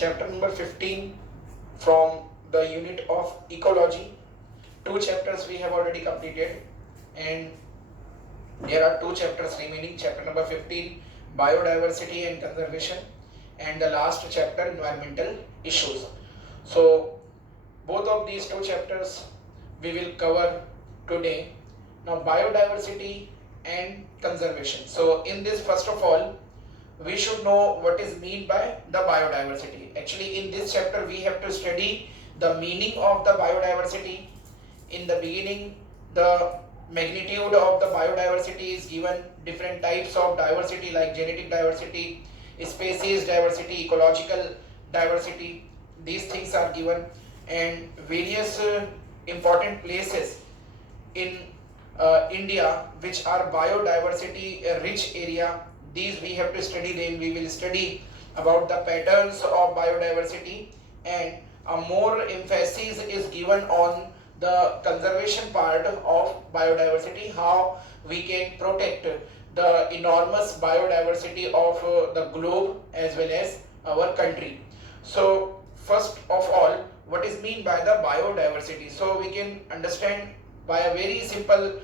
chapter number 15 from the unit of ecology. Two chapters we have already completed, and there are two chapters remaining. Chapter number 15, biodiversity and conservation, and the last chapter, environmental issues. So both of these two chapters we will cover today. Now, biodiversity and conservation. So in this, first of all, we should know what is meant by the biodiversity. Actually, in this chapter we have to study the meaning of the biodiversity. In the beginning, the magnitude of the biodiversity is given, different types of diversity like genetic diversity, species diversity, ecological diversity. These things are given, and various important places in India which are biodiversity rich area. These we have to study. Then we will study about the patterns of biodiversity, and a more emphasis is given on the conservation part of biodiversity, how we can protect the enormous biodiversity of the globe as well as our country. So first of all, what is mean by the biodiversity? So we can understand by a very simple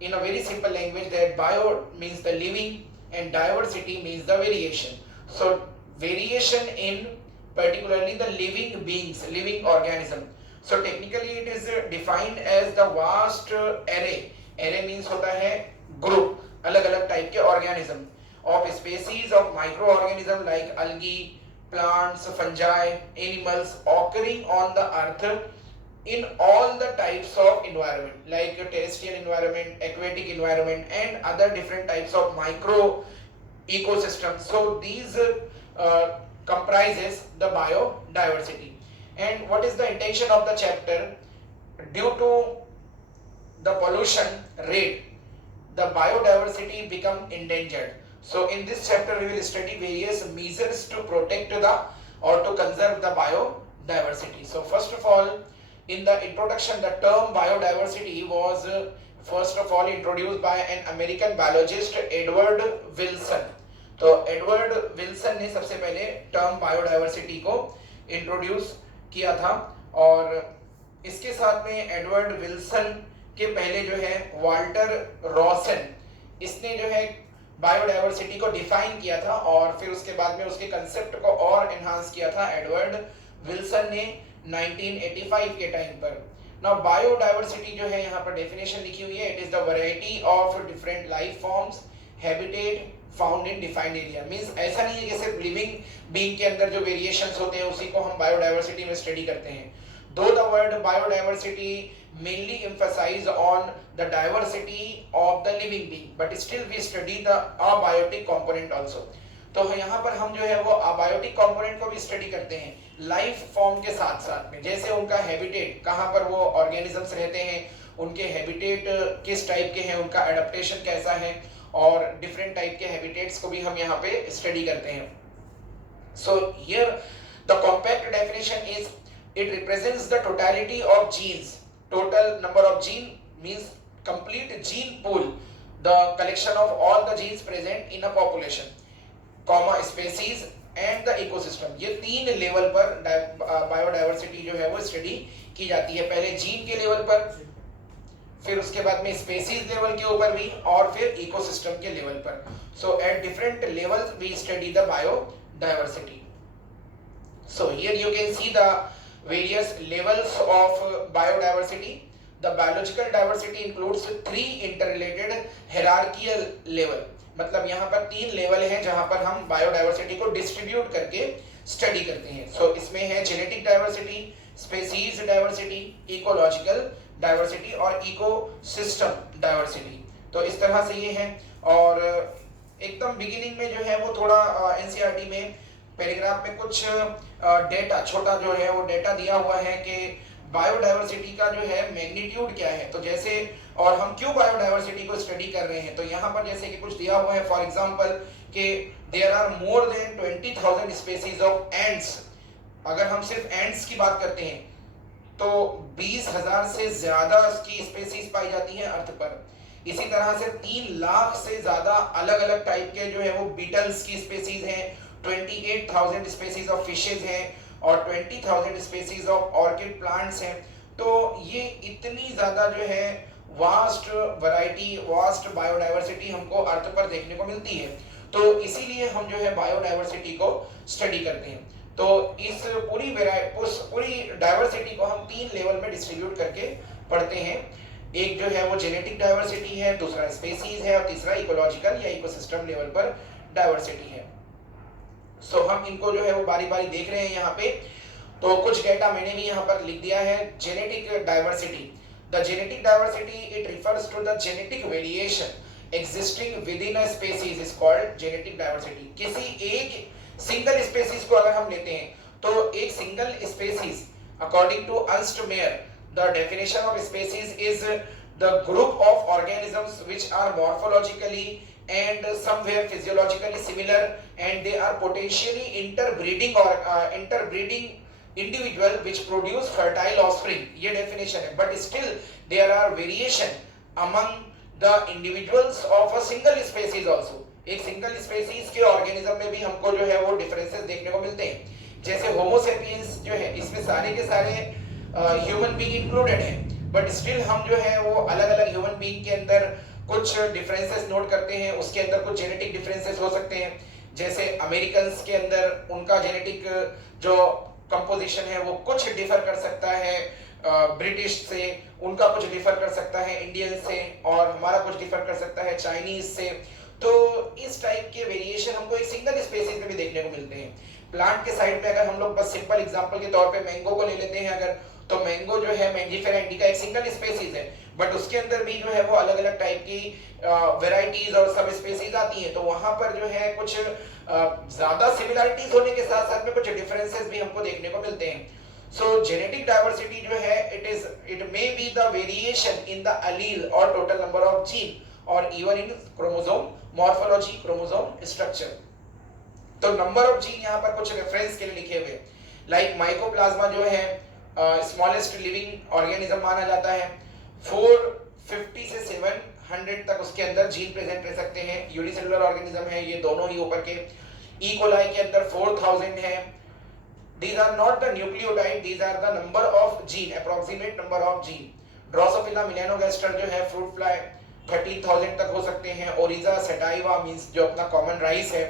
in a very simple language that bio means the living and diversity means the variation. So variation in particularly the living beings, living organism. So technically it is defined as the vast array. Array means होता है group, अलग अलग type के organism of species of microorganism like algae, plants, fungi, animals occurring on the earth in all the types of environment like terrestrial environment, aquatic environment, and other different types of micro ecosystems. So these comprises the biodiversity. And what is the intention of the chapter? Due to the pollution rate, the biodiversity become endangered. So in this chapter we will study various measures to protect the or to conserve the biodiversity. So first of all, in the introduction, the term biodiversity was first of all introduced by an American biologist Edward Wilson. तो Edward Wilson ने सबसे पहले term biodiversity को introduce किया था, और इसके साथ में एडवर्ड विल्सन के पहले जो है वाल्टर रॉसन, इसने जो है बायोडायवर्सिटी को डिफाइन किया था, और फिर उसके बाद में उसके कंसेप्ट को और एनहांस किया था एडवर्ड विल्सन ने 1985 के टाइम पर. नाउ बायोडायवर्सिटी जो है यहाँ पर डेफिनेशन लिखी हुई है, it is the variety of different life forms habitat found in defined area. Means ऐसा नहीं है कि सिर्फ लिविंग बीइंग के अंदर जो वेरिएशंस होते हैं उसी को हम बायोडायवर्सिटी में स्टडी करते हैं. दो the word biodiversity mainly emphasize on the diversity of the living being, but still we study the abiotic component also. तो यहाँ पर हम जो है वो abiotic component को भी स्टडी करते हैं लाइफ फॉर्म के साथ साथ में, जैसे उनका हैबिटेट, कहाँ पर वो ऑर्गेनिजम्स रहते हैं, उनके हैबिटेट किस टाइप के हैं, उनका एडेप्टेशन कैसा है, और डिफरेंट टाइप के हैबिटेट्स को भी हम यहाँ पे स्टडी करते हैं. So here the compact definition is it represents the totality of genes. Total number of gene means complete gene pool, the collection of all the genes present in a population, comma species and the ecosystem. ये तीन level पर biodiversity जो है वो study की जाती है. पहले जीन के लेवल पर, फिर उसके बाद में स्पेसीज लेवल के ऊपर भी, और फिर इकोसिस्टम के लेवल पर. So at different levels we study the biodiversity. So here you can see the various levels of biodiversity. The biological diversity includes three interrelated hierarchical level. मतलब यहाँ पर तीन लेवल हैं जहाँ पर हम बायोडायवर्सिटी को डिस्ट्रीब्यूट करके स्टडी करते हैं. सो इसमें है genetic diversity, species diversity, ecological diversity और इकोसिस्टम डाइवर्सिटी. तो इस तरह से ये है. और एकदम बिगिनिंग में जो है वो थोड़ा एनसीईआरटी में पैराग्राफ में कुछ डेटा, छोटा जो है वो डेटा दिया हुआ है कि बायोडायवर्सिटी का जो है मैग्नीट्यूड क्या है. तो जैसे, और हम क्यों बायोडायवर्सिटी को स्टडी कर रहे हैं, तो यहाँ पर जैसे कि कुछ दिया हुआ है. फॉर एग्जांपल कि there are more than 20,000 species of ants. अगर हम सिर्फ एंट्स की बात करते हैं तो 20,000 से ज्यादा की स्पीशीज पाई जाती हैं अर्थ पर. इसी तरह से 3 लाख से ज्यादा अलग अलग टाइप के जो है वो बीटल्स की स्पीशीज हैं, 28,000 स्पेसीज ऑफ फिशेज हैं और 20,000 स्पेसीज ऑफ ऑर्किड प्लांट्स हैं। तो ये इतनी ज्यादा जो है वास्ट वैरायटी, वास्ट बायोडाइवर्सिटी हमको अर्थ पर देखने को मिलती है। तो इसीलिए हम जो है बायोडाइवर्सिटी को स्टडी करते हैं। तो इस पूरी डाइवर्सिटी को हम 3 लेवल में डिस्ट्रीब्यूट करके पढ़ते हैं। एक जो है वो जेनेटिक डाइवर्सिटी है, दूसरा स्पेसीज है और तीसरा इकोलॉजिकल या इकोसिस्टम लेवल पर डाइवर्सिटी है। सो हम इनको जो है वो बारी बारी देख रहे हैं यहाँ पे। तो कुछ डेटा मैंने भी यहाँ पर लिख दिया है। Genetic diversity, the genetic diversity it refers to the genetic variation existing within a species is called genetic diversity। किसी एक सिंगल स्पेसीज को अगर हम लेते हैं तो एक single species according to Ernst Mayr the definition of species is the group of organisms which are morphologically and somewhere physiologically similar and they are potentially interbreeding or interbreeding individual which produce fertile offspring। ये definition है, but still there are variation among the individuals of a single species also। एक single species के organism में भी हमको जो है वो डिफरेंसेस देखने को मिलते हैं। जैसे होमो सेपियंस जो है इसमें सारे के सारे ह्यूमन बीइंग इंक्लूडेड हैं, बट स्टिल हम जो है वो अलग अलग ह्यूमन बीइंग के अंदर कुछ डिफरेंसेस नोट करते हैं। उसके अंदर कुछ जेनेटिक डिफरेंसेस हो सकते हैं। जैसे अमेरिकन्स के अंदर उनका जेनेटिक जो कंपोजिशन है वो कुछ डिफर कर सकता है ब्रिटिश से, उनका कुछ डिफर कर सकता है इंडियन से, और हमारा कुछ डिफर कर सकता है चाइनीज से। तो इस टाइप के वेरिएशन हमको एक सिंगल स्पेसीज में भी देखने को मिलते हैं। प्लांट के साइड पे अगर हम लोग बस सिंपल एग्जांपल के तौर पे मैंगो को ले लेते हैं अगर, तो मैंगो जो है मैंजीफेरा इंडिका एक सिंगल स्पेसीज है, बट उसके अंदर भी जो है वो अलग अलग टाइप की वेराइटीज और सब स्पेसीज आती हैं। तो वहां पर जो है कुछ ज्यादा सिमिलरिटीज होने के साथ साथ में कुछ डिफरेंसेस भी हमको देखने को मिलते हैं। So genetic diversity जो है it may be the variation in the allele or total number of gene or even in chromosome morphology, chromosome structure। तो number of gene यहाँ पर कुछ रेफरेंस के लिए लिखे हुए, like mycoplasma जो है smallest living organism माना जाता है। 450 से 700 तक उसके अंदर जीन प्रेजेंट रह सकते हैं। यूनिसेलुलर ऑर्गेनिज्म है ये दोनों ही ऊपर के। ई कोलाई के अंदर 4000 है। These are not the nucleotide, these are the number of gene, approximate number of gene। Drosophila melanogaster जो है fruit fly 13,000 तक हो सकते हैं। Oryza sativa means जो अपना common rice है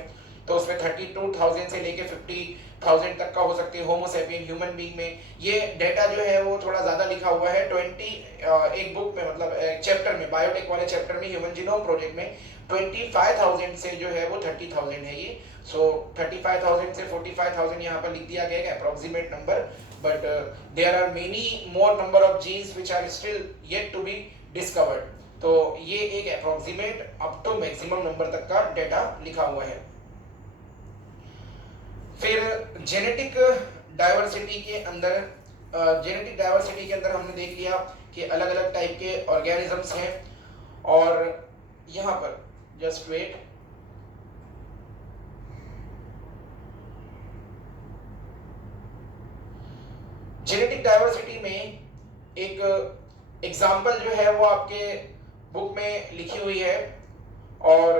तो उसमें 32,000 से लेके 50,000 तक का हो सकते हैं। होमो सेपियन ह्यूमन बीइंग में ये डेटा जो है वो थोड़ा ज्यादा लिखा हुआ है। 20 एक बुक में मतलब चैप्टर में, बायोटेक वाले चैप्टर में, ह्यूमन जीनोम प्रोजेक्ट में 25,000 से जो है वो 30,000 है ये। So 35,000 से 45,000 यहाँ पर लिख दिया गया है approximate number, but there are many more number of genes which are still yet to be discovered। तो ये एक approximate up to maximum number तक का डेटा लिखा हुआ है। फिर जेनेटिक डाइवर्सिटी के अंदर हमने देख लिया कि अलग अलग टाइप के ऑर्गेनिजम्स हैं। और यहाँ पर जस्ट वेट, जेनेटिक डाइवर्सिटी में एक एग्जाम्पल जो है वो आपके बुक में लिखी हुई है और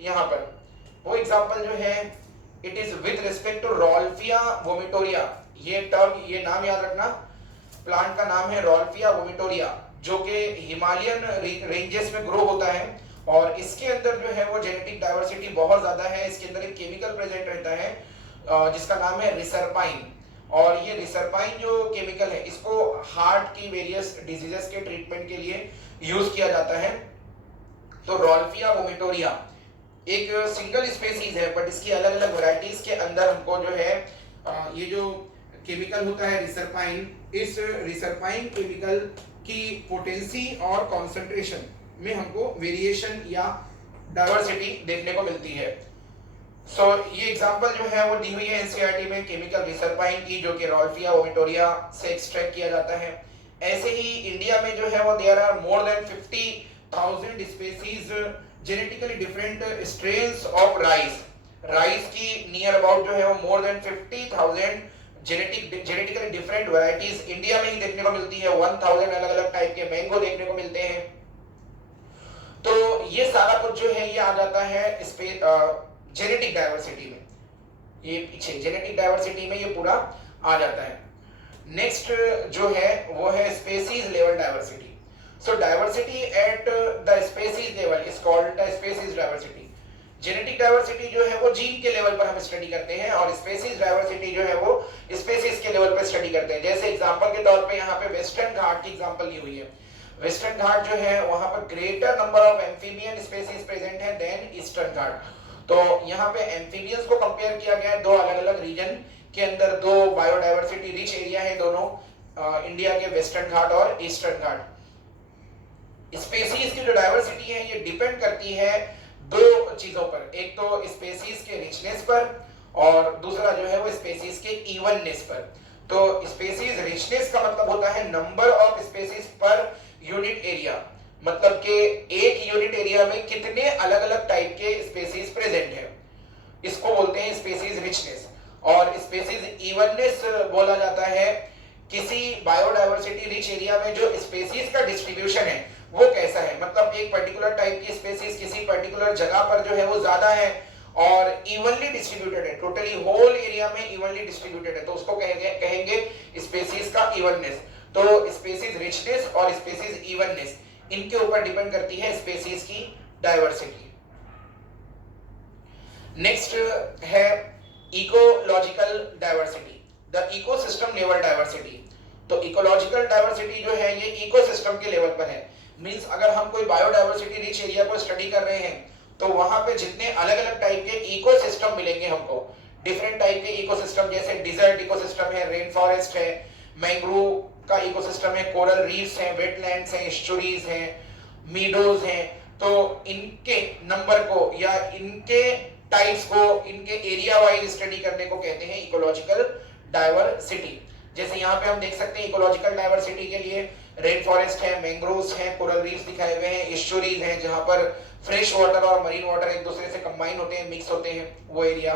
यहाँ पर वो एग्जाम्पल जो है it is with respect to rauvolfia vomitoria. ये टर्म, ये नाम याद रखना, प्लांट का नाम है रॉल्फिया वोमिटोरिया जो कि हिमालयन रेंजेस में ग्रो होता है। और इसके अंदर जो है वो जेनेटिक डाइवर्सिटी बहुत ज्यादा है। इसके अंदर एक केमिकल प्रेजेंट रहता है जिसका नाम है रिसरपाइन। और ये रिसरपाइन जो केमिकल है इसको हार्ट की वेरियस डिजीजेस के ट्रीटमेंट के लिए यूज किया जाता है। तो रॉल्फिया वोमिटोरिया एक सिंगल स्पेसीज है, बट इसकी अलग अलग वैरायटीज के अंदर हमको जो है ये जो केमिकल होता है रिसरपाइन, इस रिसरपाइन केमिकल की पोटेंसी और कॉन्सेंट्रेशन में हमको वेरिएशन या डाइवर्सिटी देखने को मिलती है। सो ये एग्जांपल जो है वो दी हुई है एनसीईआरटी में केमिकल रिसरपाइन की, जो कि रॉल्फिया वोमिटोरिया से एक्सट्रैक्ट किया जाता है। ऐसे ही इंडिया में जो है वो there are more than 50,000 species genetically different strains of rice की नियर अबाउट जो है वो more than 50,000 genetically different varieties India में ही देखने को मिलती है। 1000 अलग अलग टाइप के मैंगो देखने को मिलते हैं। तो ये सारा कुछ जो है ये आ जाता है जेनेटिक डाइवर्सिटी में। ये पीछे जेनेटिक डाइवर्सिटी में ये पूरा आ जाता है। नेक्स्ट जो है वो है species level diversity. So diversity at the species level is called the species diversity. Genetic diversity जो है वो जीन के लेवल पर हम स्टडी करते हैं और स्पेसीज डाइवर्सिटी जो है वो स्पेसीज के लेवल पर स्टडी करते हैं। जैसे एग्जांपल के तौर पे यहाँ पे वेस्टर्न घाट की एग्जांपल ली हुई है। वेस्टर्न घाट जो है वहां पर greater number of amphibian species present है देन ईस्टर्न घाट। तो यहाँ पे एम्फीबियंस को कंपेयर किया गया है, दो अलग अलग रीजन के अंदर दो बायोडाइवर्सिटी रिच एरिया है दोनों, इंडिया के वेस्टर्न घाट और ईस्टर्न घाट। स्पेसीज की जो डाइवर्सिटी है ये डिपेंड करती है दो चीजों पर, एक तो स्पेसीज के रिचनेस पर और दूसरा जो है वो स्पेसीज के इवननेस पर। तो स्पेसीज रिचनेस का मतलब होता है number of species per unit area, मतलब कि एक यूनिट एरिया में कितने अलग अलग टाइप के स्पेसीज प्रेजेंट है, इसको बोलते हैं स्पेसीज रिचनेस। और स्पेसीज इवननेस बोला जाता है किसी बायोडाइवर्सिटी रिच एरिया में जो स्पेसीज का डिस्ट्रीब्यूशन है वो कैसा है, मतलब एक पर्टिकुलर टाइप की स्पेसीज किसी पर्टिकुलर जगह पर जो है वो ज्यादा है और इवनली डिस्ट्रीब्यूटेड है, टोटली होल एरिया में इवनली डिस्ट्रीब्यूटेड है, तो उसको कहेंगे स्पेसीज का इवननेस। तो स्पेसीज रिचनेस और स्पेसीज इवननेस इनके ऊपर डिपेंड करती है स्पेसीज की डाइवर्सिटी। नेक्स्ट है ecological diversity, the ecosystem level diversity. तो इकोलॉजिकल डाइवर्सिटी जो है ये इकोसिस्टम के लेवल पर है। मींस अगर हम कोई बायोडाइवर्सिटी रिच एरिया को स्टडी कर रहे हैं तो वहां पे जितने अलग अलग टाइप के इकोसिस्टम मिलेंगे हमको, डिफरेंट टाइप के इकोसिस्टम, जैसे डिजर्ट इकोसिस्टम है, रेन फॉरेस्ट है, मैंग्रोव का इकोसिस्टम है, कोरल रीफ्स हैं, वेटलैंड्स हैं, एस्चुरीज हैं, मीडोज हैं, तो इनके नंबर को या इनके टाइप्स को इनके एरिया वाइज स्टडी करने को कहते हैं इकोलॉजिकल डाइवर्सिटी। जैसे यहाँ पे हम देख सकते हैं इकोलॉजिकल डाइवर्सिटी के लिए रेन फॉरेस्ट है, मैंग्रोव्स हैं, कोरल रीफ्स दिखाए हुए हैं, एस्चुरीज हैं जहां पर फ्रेश वाटर और मरीन वाटर एक दूसरे से कंबाइन होते हैं, मिक्स होते हैं, वो area.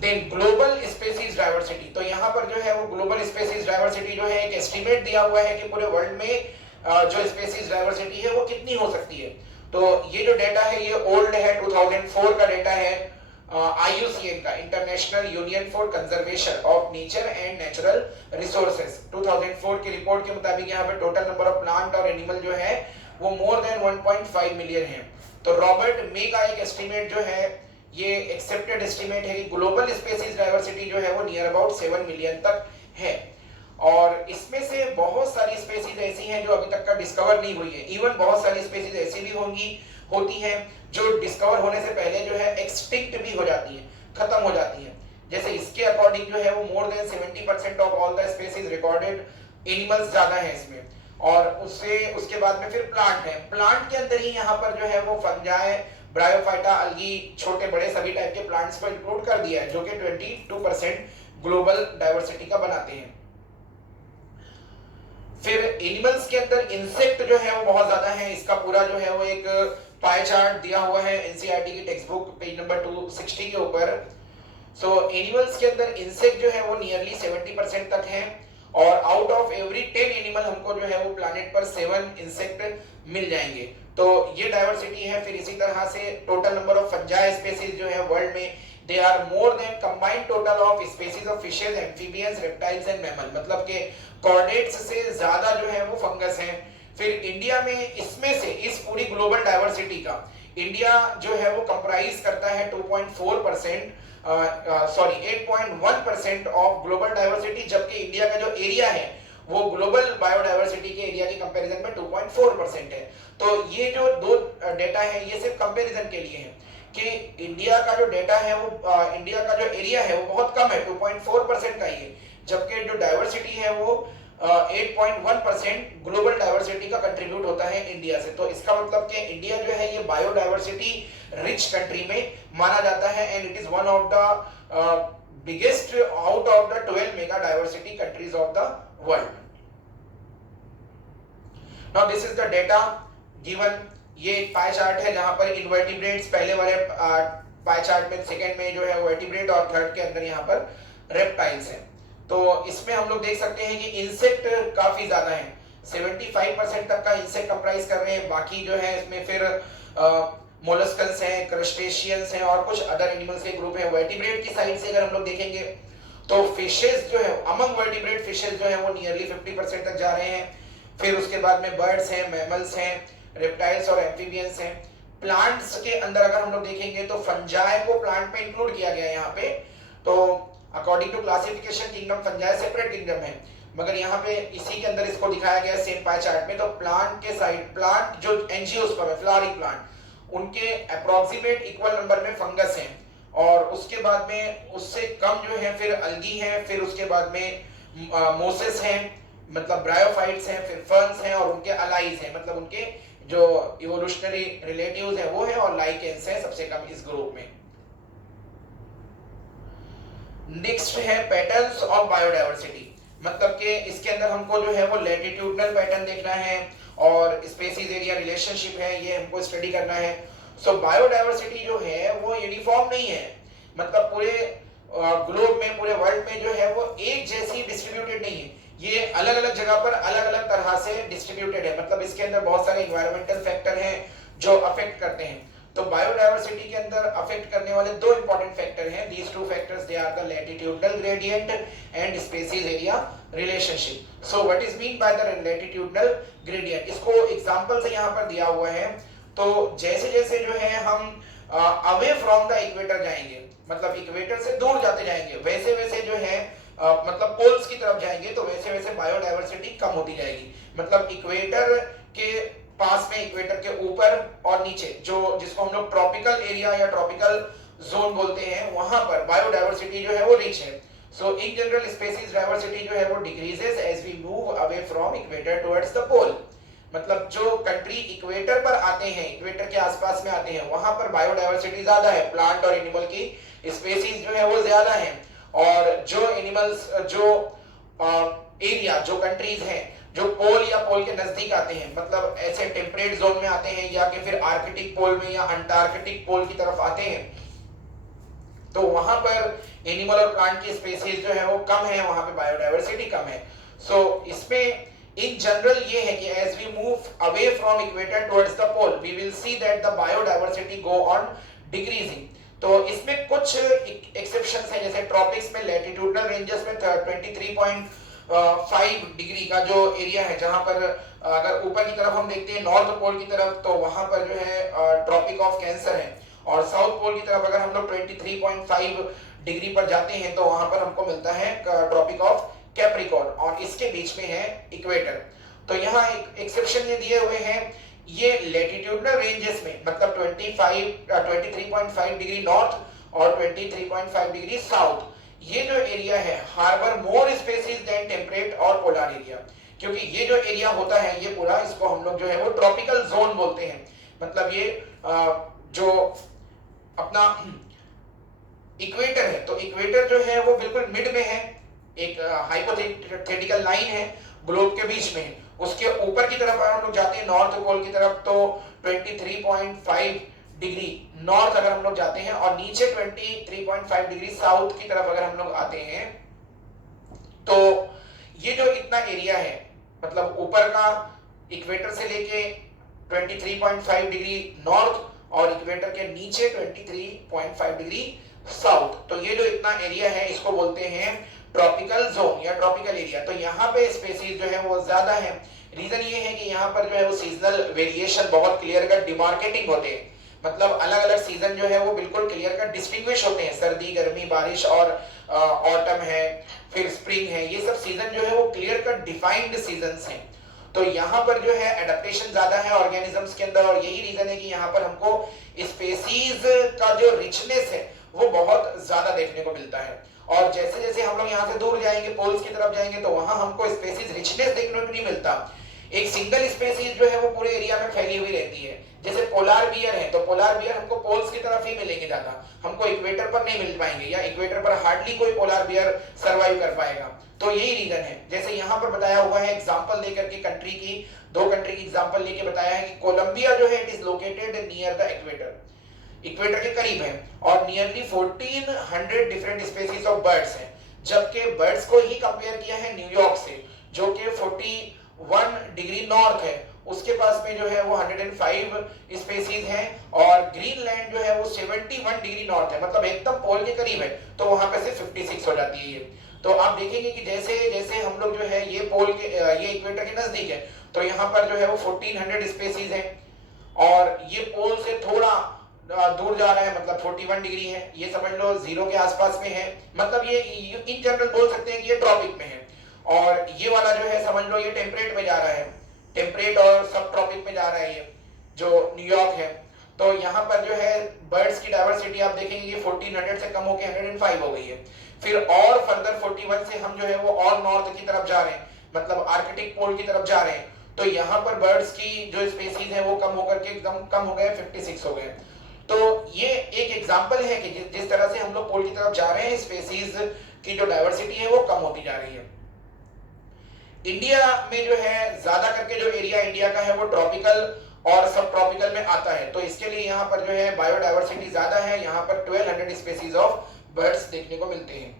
Then global species diversity, तो यहाँ पर जो है वो ग्लोबल स्पेसीज डाइवर्सिटी जो है एक एस्टीमेट दिया हुआ है कि पूरे वर्ल्ड में जो स्पेसीज डाइवर्सिटी है वो कितनी हो सकती है। तो ये जो डेटा है ये ओल्ड है, 2004 का डेटा है, IUCN का, international union for conservation of nature and natural resources, 2004 की रिपोर्ट के मुताबिक यहाँ पे टोटल नंबर ऑफ प्लांट और एनिमल जो है वो मोर देन 1.5 मिलियन है। तो रॉबर्ट मे का एक एस्टीमेट जो है ये एक्सेप्टेड एस्टीमेट है कि ग्लोबल स्पेसीज डाइवर्सिटी जो है वो नियर अबाउट 7 मिलियन तक है। और इसमें से बहुत सारी स्पेसीज ऐसी हैं जो अभी तक का डिस्कवर नहीं हुई है, इवन बहुत सारी स्पेसीज ऐसी भी होती हैं जो डिस्कवर होने से पहले जो है एक्सटिंक्ट भी हो जाती है, खत्म हो जाती है। जैसे इसके अकॉर्डिंग जो है वो more then 70% of all the species recorded animals ज्यादा है इसमें। और उसके बाद में फिर प्लांट है, प्लांट के अंदर ही यहाँ पर जो है वो फंजाई, ब्रायोफाइटा, अलगी, छोटे बड़े सभी टाइप के प्लांट्स को इंक्लूड कर दिया है जो कि 22% ग्लोबल डाइवर्सिटी का बनाते हैं। फिर एनिमल्स के अंदर इंसेक्ट जो है वो बहुत ज्यादा है, इसका पूरा जो है वो एक पाई चार्ट दिया हुआ है एनसीईआरटी की टेक्स्ट बुक पेज नंबर 260 के ऊपर। सो एनिमल्स के अंदर इंसेक्ट जो है वो नियरली 70% तक है और आउट ऑफ एवरी 10 एनिमल हमको जो है वो प्लैनेट पर 7 इंसेक्ट मिल जाएंगे। तो ये डाइवर्सिटी है। फिर इसी तरह से total number of fungi species जो है वर्ल्ड में they are more than combined total of species of fishes, amphibians, reptiles and mammal, मतलब के कॉर्डेट्स से ज्यादा जो है वो फंगस हैं। फिर इंडिया में इसमें से इस पूरी ग्लोबल डाइवर्सिटी का इंडिया जो है वो कंप्राइज करता है 8.1% ऑफ ग्लोबल डाइवर्सिटी, जबकि इंडिया का जो एरिया है वो ग्लोबल बायोडाइवर्सिटी के एरिया की कंपैरिजन में 2.4% है। तो ये जो दो डेटा है ये सिर्फ कंपैरिजन के लिए है कि इंडिया का जो डेटा है वो इंडिया का जो एरिया है वो बहुत कम है, 2.4% का ही है, जबकि जो डाइवर्सिटी है वो 8.1% ग्लोबल डाइवर्सिटी का कंट्रीब्यूट होता है इंडिया से। तो इसका मतलब कि इंडिया जो है ये बायोडाइवर्सिटी रिच कंट्री में माना जाता है and it is one of the biggest out of the 12 mega diversity countries of the world. Now this is the data given. ये एक पाई चार्ट है जहां पर इनवर्टिब्रेट्स पहले वाले पाई चार्ट में, सेकंड में जो है वर्टिब्रेट और थर्ड के अंदर यहाँ पर रेप्टाइल्स हैं। तो इसमें हम लोग देख सकते हैं कि इंसेक्ट काफी ज्यादा हैं, 75% तक का इंसेक्ट कंप्राइज कर रहे हैं। बाकी जो है इसमें फिर मोलस्कन्स हैं, क्रस्टेशियंस हैं और कुछ अदर एनिमल्स के ग्रुप हैं। वर्टिब्रेट की साइड से अगर हम लोग देखेंगे तो फिशेस जो है, अमंग वर्टिब्रेट फिशेस जो है वो नियरली 50% तक जा रहे हैं। फिर उसके बाद में बर्ड्स हैं, मैमल्स हैं, रेप्टाइल्स और एम्फीबियंस हैं। प्लांट्स के अंदर अगर हम लोग देखेंगे तो फंजाई को प्लांट में इंक्लूड किया गया है यहाँ पे। तो according to classification kingdom fungi separate kingdom है, मगर यहाँ पे इसी के अंदर इसको दिखाया गया है सेम पाई चार्ट में। तो प्लांट के साइड, प्लांट जो एंजियोस्पर्म है, फ्लावरिंग प्लांट, उनके अप्रोक्सीमेट इक्वल नंबर में फंगस हैं, और उसके बाद में उससे कम जो है फिर अल्गी हैं, फिर उसके बाद में मोसेस हैं, मतलब ब्रायोफाइट्स हैं, फिर फर्न्स हैं, और उनके अलाइज हैं, मतलब उनके जो इवोल्यूशनरी रिलेटिव्स हैं वो हैं, और लाइकेंस हैं सबसे कम इस ग्रुप में। नेक्स्ट है पैटर्न्स ऑफ बायोडायवर्सिटी, मतलब कि इसके अंदर हमको जो है वो लैटिट्यूडनल पैटर्न देखना है और स्पेसीज एरिया रिलेशनशिप है, ये हमको स्टडी करना है। सो बायोडायवर्सिटी जो है वो यूनिफॉर्म नहीं है, मतलब पूरे ग्लोब में, पूरे वर्ल्ड में जो है वो एक जैसी डिस्ट्रीब्यूटेड नहीं है, ये अलग अलग जगह पर अलग अलग तरह से डिस्ट्रीब्यूटेड है। मतलब इसके अंदर बहुत सारे एनवायरमेंटल फैक्टर हैं जो अफेक्ट करते हैं। तो बायोडायवर्सिटी के अंदर अफेक्ट करने वाले दो इंपॉर्टेंट फैक्टर हैं, these two factors they are the latitudinal gradient and species area relationship. So what is mean by the latitudinal gradient, इसको एग्जांपल से यहां पर दिया हुआ है। तो जैसे जैसे जो है हम अवे फ्रॉम द इक्वेटर जाएंगे, मतलब इक्वेटर से दूर जाते जाएंगे, वैसे वैसे जो है मतलब पोल्स की तरफ जाएंगे तो वैसे वैसे बायोडायवर्सिटी कम होती जाएगी। मतलब इक्वेटर के पास में, इक्वेटर के ऊपर और नीचे, जो जिसको हम लोग ट्रॉपिकल एरिया या ट्रॉपिकल जोन बोलते हैं, वहां पर बायोडायवर्सिटी जो है वो रिच है। So in general species diversity जो है वो decreases as we move away from equator towards the pole. मतलब जो कंट्री इक्वेटर पर आते हैं, इक्वेटर के आसपास में आते हैं, वहां पर बायोडायवर्सिटी ज्यादा है, प्लांट और एनिमल की स्पीशीज जो है वो ज्यादा है। और जो एनिमल्स, जो एरिया, जो कंट्रीज हैं जो पोल या पोल के नजदीक आते हैं, मतलब ऐसे टेम्परेट जोन में आते हैं या कि फिर आर्कटिक पोल में या अंटार्कटिक पोल की तरफ आते हैं, तो वहां पर एनिमल और प्लांट की स्पीशीज जो है वो कम है, वहां पे बायोडायवर्सिटी कम है। सो इसमें इन जनरल ये है कि as we move away from equator towards the pole we will see that the biodiversity go on decreasing. तो इसमें कुछ एक्सेप्शंस हैं, जैसे ट्रॉपिक्स में, लैटिट्यूडनल रेंजेस में 23.5 डिग्री का जो एरिया है, जहां पर अगर ऊपर की तरफ हम देखते हैं नॉर्थ पोल की तरफ, तो वहां पर जो है ट्रॉपिक ऑफ कैंसर है, और साउथ पोल की तरफ अगर हम लोग 23.5 डिग्री पर जाते हैं तो वहां पर हमको मिलता है ट्रॉपिक ऑफ कैप्रिकॉर्न, और इसके बीच में है इक्वेटर। तो यहाँ एक एक्सेप्शन ये दिए हुए हैं, ये लैटिट्यूडनल रेंजेस में, मतलब 23.5 डिग्री नॉर्थ और 23.5 डिग्री साउथ, ये जो एरिया है harbour more species than temperate और पोलर एरिया। क्योंकि ये जो एरिया होता है ये पूरा, इसको हम लोग जो है वो ट्रॉपिकल जोन बोलते हैं। मतलब ये जो अपना इक्वेटर है, तो इक्वेटर जो है वो बिल्कुल मिड में है, एक हाइपोथेटिकल लाइन है ग्लोब के बीच में। उसके ऊपर की तरफ अगर हम लोग जाते हैं नॉर्थ पोल की तरफ, तो 23.5 डिग्री नॉर्थ अगर हम लोग जाते हैं, और नीचे 23.5 डिग्री साउथ की तरफ अगर हम लोग आते हैं, तो ये जो इतना एरिया है, मतलब ऊपर का इक्वेटर से लेके 23.5 डिग्री नॉर्थ और इक्वेटर के नीचे 23.5 डिग्री साउथ, तो ये जो इतना एरिया है इसको बोलते हैं ट्रॉपिकल जोन या ट्रॉपिकल एरिया। तो यहाँ पे स्पीशीज जो है वो ज्यादा है। रीजन ये है कि यहाँ पर जो है वो सीजनल वेरिएशन बहुत क्लियर कट डिमार्केटिंग होते हैं, मतलब अलग अलग सीजन जो है वो बिल्कुल क्लियर कट डिस्टिंग्विश होते हैं, सर्दी, गर्मी, बारिश और ऑटम है, फिर स्प्रिंग है, ये सब सीजन जो है वो क्लियर कट डिफाइंड सीजन्स हैं। तो यहाँ पर जो है एडेप्टेशन ज्यादा है ऑर्गेनिजम्स के अंदर, और यही रीजन है कि यहाँ पर हमको स्पीशीज का जो रिचनेस है वो बहुत ज्यादा देखने को मिलता है। और जैसे जैसे हम लोग यहाँ से दूर जाएंगे, पोल्स की तरफ जाएंगे, तो वहां हमको स्पीशीज रिचनेस देखने को नहीं मिलता। एक सिंगल स्पीशीज जो है वो पूरे एरिया में फैली हुई रहती है। जैसे पोलार बियर है, तो पोलार बियर हमको पोल्स की तरफ ही मिलेंगे ज्यादा, हमको इक्वेटर पर नहीं मिल पाएंगे, या इक्वेटर पर हार्डली कोई पोलार बियर सर्वाइव कर पाएगा। तो यही रीजन है। जैसे यहाँ पर बताया हुआ है एग्जांपल देकर के कंट्री की, दो कंट्री की एग्जांपल लेके बताया है कि कोलंबिया जो है it is located near the equator, equator के करीब है, और nearly 1400 different species of birds हैं। जबकि बर्ड्स को ही कंपेयर किया है न्यूयॉर्क से, जो कि 41 डिग्री नॉर्थ है, उसके पास में जो है वो 105 स्पेसीज हैं, और ग्रीनलैंड जो है वो 71 डिग्री नॉर्थ है, मतलब एकदम पोल के करीब है, तो वहां पे से 56 हो जाती है ये। तो आप देखेंगे कि जैसे जैसे हम लोग जो है ये पोल के ये इक्वेटर के नजदीक है, तो यहाँ पर जो है वो 1400 स्पेसीज है, और ये पोल से थोड़ा दूर जा रहा है, मतलब 41 डिग्री है, ये समझ लो जीरो के आसपास में है, मतलब ये इन जनरल बोल सकते हैं कि ये ट्रॉपिक में है। और ये वाला जो है समझ लो ये टेम्परेट में जा रहा है, टेम्परेट और सब ट्रॉपिक में जा रहा है, ये जो न्यूयॉर्क है। तो यहाँ पर जो है बर्ड्स की डाइवर्सिटी आप देखेंगे कि 1400 से कम होकर 105 हो गई है। फिर और फर्दर 41 से हम जो है वो और नॉर्थ की तरफ जा रहे हैं, मतलब आर्कटिक पोल की तरफ जा रहे हैं, तो यहाँ पर बर्ड्स की जो स्पीसीज है वो कम होकर के एकदम कम हो गए, 56 हो गए। तो ये एक एग्जांपल है कि जिस तरह से हम लोग पोल की तरफ जा रहे हैं, स्पीसीज की जो डाइवर्सिटी है वो कम होती जा रही है। इंडिया में जो है ज्यादा करके जो एरिया इंडिया का है वो ट्रॉपिकल और सब ट्रॉपिकल में आता है, तो इसके लिए यहाँ पर जो है बायोडाइवर्सिटी ज्यादा है, यहाँ पर 1200 स्पीसीज ऑफ बर्ड्स देखने को मिलते हैं।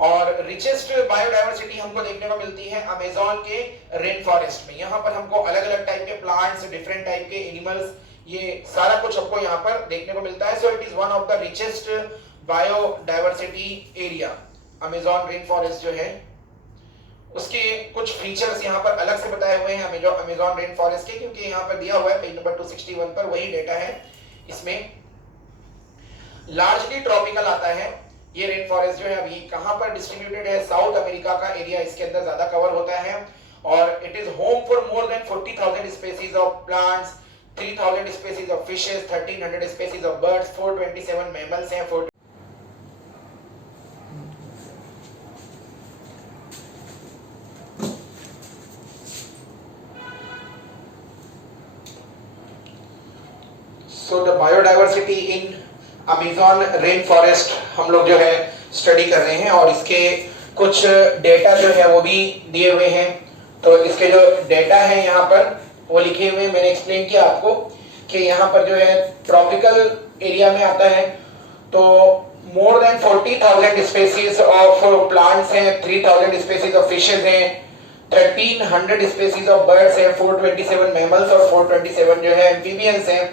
और रिचेस्ट बायोडाइवर्सिटी हमको देखने को मिलती है अमेज़न के रेन फॉरेस्ट में। यहाँ पर हमको अलग अलग टाइप के प्लांट्स, डिफरेंट टाइप के एनिमल्स, ये सारा कुछ हमको यहाँ पर देखने को मिलता है। So it is one of the richest biodiversity area. Amazon rain forest जो है उसके कुछ फीचर्स यहाँ पर अलग से बताए हुए हैं अमेज़न रेन फॉरेस्ट के, क्योंकि यहाँ पर दिया हुआ है पेज नंबर 261 पर वही डेटा है। इसमें लार्जली ट्रॉपिकल आता है ये रेन फॉरेस्ट जो है। अभी कहां पर डिस्ट्रीब्यूटेड है, साउथ अमेरिका का एरिया इसके अंदर ज्यादा कवर होता है, और it is home for more than 40,000 species of plants, 3,000 species of fishes, 1,300 species of birds, 427 mammals हैं, so the biodiversity in Amazon rain forest हम लोग जो है स्टडी कर रहे हैं, और इसके कुछ डेटा जो है वो भी दिए हुए हैं। तो इसके जो डेटा है यहाँ पर वो लिखे हुए, मैंने एक्सप्लेन किया आपको कि यहाँ पर जो है ट्रॉपिकल एरिया में आता है, तो मोर देन 40,000 स्पीसीज ऑफ प्लांट्स हैं, 3,000 स्पीसीज ऑफ फिशेज हैं, 1,300 स्पीसीज ऑफ बर्ड्स हैं, 427 मैमल्स और 427 जो है एम्फीबियंस हैं,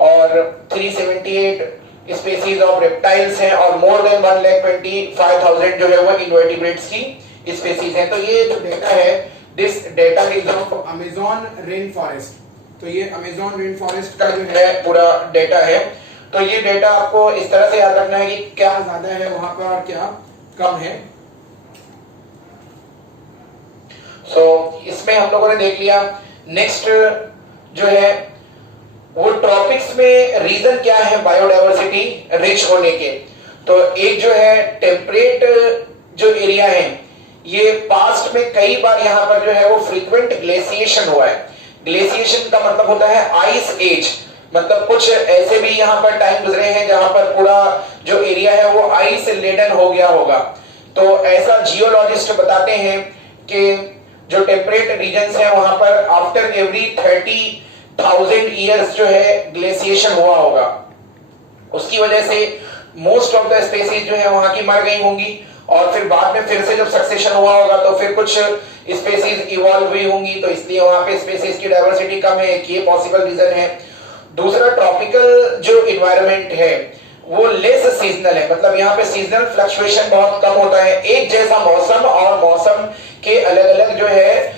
और 378 स्पीसीज ऑफ रेप्टाइल्स हैं, और मोर देन 1,25,000 जो है वो इनवर्टिब्रेट्स की स्पीसीज हैं। तो ये जो डेटा है, this data is of Amazon rain forest. तो ये अमेज़न रेन फॉरेस्ट का जो है पूरा डेटा है। तो ये डेटा आपको इस तरह से याद रखना है कि क्या ज्यादा है वहां पर और क्या कम है। इसमें हम लोगों ने देख लिया। नेक्स्ट जो है वो ट्रॉपिक्स में रीजन क्या है बायोडाइवर्सिटी रिच होने के। तो एक जो है टेम्परेट जो एरिया है, ये पास्ट में कई बार यहाँ पर जो है वो फ्रीक्वेंट ग्लेशिएशन हुआ है। ग्लेशिएशन का मतलब होता है आइस एज, मतलब कुछ ऐसे भी यहाँ पर टाइम गुजरे हैं जहां पर पूरा जो एरिया है वो आइस लेडन हो गया होगा। तो ऐसा जियोलॉजिस्ट बताते हैं कि जो टेम्परेट रीजन्स हैं वहां पर आफ्टर एवरी 30,000 ईयर्स जो है ग्लेशिएशन हुआ होगा। उसकी वजह से मोस्ट ऑफ द स्पीसीज जो है वहां की मर गई होंगी, और फिर बाद में फिर से जब सक्सेशन हुआ होगा तो फिर कुछ स्पीसीज इवॉल्व हुई होंगी, तो इसलिए वहां पे स्पीसीज की डाइवर्सिटी कम है, ये पॉसिबल रीजन है। दूसरा, ट्रॉपिकल जो इन्वायरमेंट है वो लेस सीजनल है, मतलब यहाँ पे सीजनल फ्लक्चुएशन बहुत कम होता है। एक जैसा मौसम और मौसम के अलग अलग जो है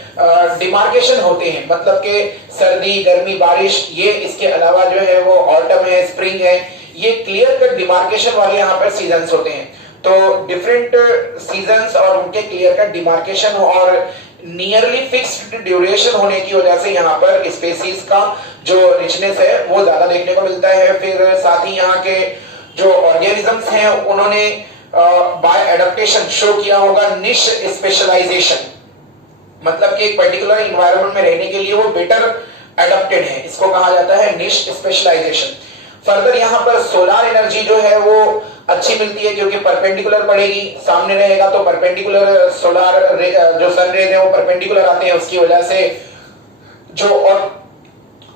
डिमार्केशन होते हैं, मतलब कि सर्दी, गर्मी, बारिश, ये इसके अलावा जो है वो ऑटम है, स्प्रिंग है, ये क्लियर कट डिमार्केशन वाले यहाँ पर सीजन्स होते हैं। तो डिफरेंट सीजन्स और उनके क्लियर कट डिमार्केशन और नियरली फिक्स्ड ड्यूरेशन होने की वजह से यहाँ पर स्पीसीज का जो रिचनेस है वो ज्यादा देखने को मिलता है। फिर साथ ही यहाँ के जो ऑर्गेनिजम्स हैं उन्होंने बाय एडेप्टेशन शो किया होगा निश स्पेशलाइजेशन, मतलब कि एक पर्टिकुलर एनवायरनमेंट में रहने के लिए वो बेटर एडेप्टेड है, इसको कहा जाता है निश स्पेशलाइजेशन। फर्दर यहाँ पर सोलर एनर्जी जो है वो अच्छी मिलती है, क्योंकि परपेंडिकुलर पड़ेगी, सामने रहेगा तो परपेंडिकुलर सोलर जो सन रेज है वो परपेंडिकुलर आते हैं, उसकी वजह से जो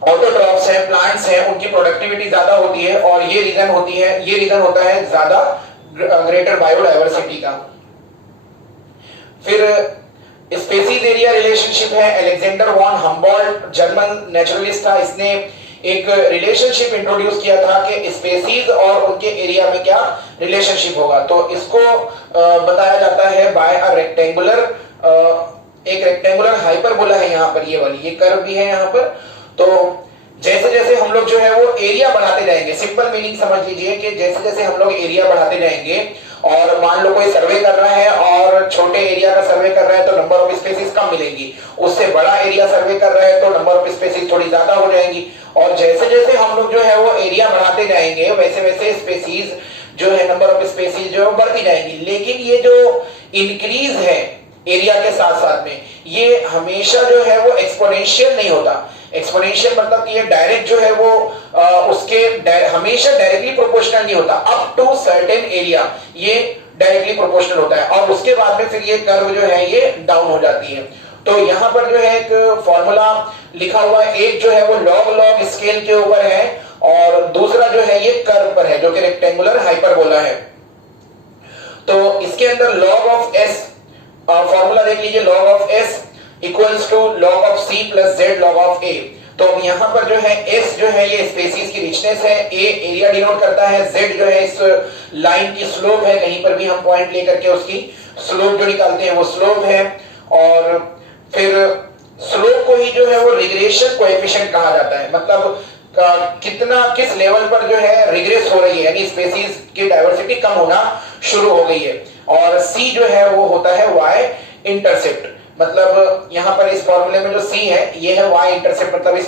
ऑटोट्रॉफ्स हैं, प्लांट्स हैं, उनकी प्रोडक्टिविटी ज्यादा होती है, और ये रीजन होता है ज्यादा ग्रेटर बायोडाइवर्सिटी का। फिर स्पेसीज एरिया रिलेशनशिप है, Alexander von Humboldt German naturalist था, इसने एक रिलेशनशिप इंट्रोड्यूस किया था कि स्पेसीज और उनके एरिया में क्या रिलेशनशिप होगा। तो इसको बताया जाता है बाय अ रेक्टेंगुलर, एक रेक्टेंगुलर हाइपरबोला है यहाँ पर, ये वाली ये कर्व भी है यहाँ पर। तो जैसे जैसे हम लोग जो है वो एरिया बढ़ाते जाएंगे, सिंपल मीनिंग समझ लीजिए कि जैसे जैसे हम लोग एरिया बढ़ाते जाएंगे, और मान लो कोई सर्वे कर रहा है और छोटे एरिया का सर्वे कर रहा है तो नंबर ऑफ स्पेसीज कम मिलेंगी, उससे बड़ा एरिया सर्वे कर रहा है तो नंबर ऑफ स्पेसीज थोड़ी ज्यादा हो जाएंगी। और जैसे जैसे हम लोग जो है वो एरिया बढ़ाते जाएंगे वैसे वैसे स्पेसीज जो है, नंबर ऑफ स्पेसीज जो है बढ़ती जाएंगी। लेकिन ये जो इंक्रीज है एरिया के साथ साथ में, ये हमेशा जो है वो एक्सपोनेंशियल नहीं होता। एक्सपोनेंशियल मतलब कि ये डायरेक्ट जो है वो उसके हमेशा डायरेक्टली प्रोपोर्शनल नहीं होता, अप टू सर्टेन एरिया ये डायरेक्टली प्रोपोर्शनल होता है, और उसके बाद में फिर ये कर्व जो है ये डाउन हो जाती है। तो यहाँ पर जो है एक फॉर्मूला लिखा हुआ है, एक जो है वो लॉग स्केल के ऊपर है और दूसरा जो है ये कर्व पर है जो कि रेक्टेंगुलर हाइपरबोला है। तो इसके अंदर लॉग ऑफ एस फॉर्मूला देख लीजिए, log of S equals to log of C plus Z log of A. तो अब यहाँ पर जो है एस जो है ये स्पेसीज की रिचनेस है, ए एरिया डिनोट करता है, जेड जो है इस लाइन की स्लोप है, कहीं पर भी हम पॉइंट लेकर के उसकी स्लोप जो निकालते हैं वो स्लोप है, और फिर स्लोप को ही जो है वो रिग्रेशन कोएफिशिएंट कहा जाता है, मतलब कितना किस लेवल पर जो है रिग्रेस हो रही है, यानी स्पेसीज की डाइवर्सिटी कम होना शुरू हो गई है। और सी जो है वो होता है वाई इंटरसेप्ट, मतलब यहाँ पर इस फॉर्मूले में जो सी है ये है वाई इंटरसेप्ट, मतलब इस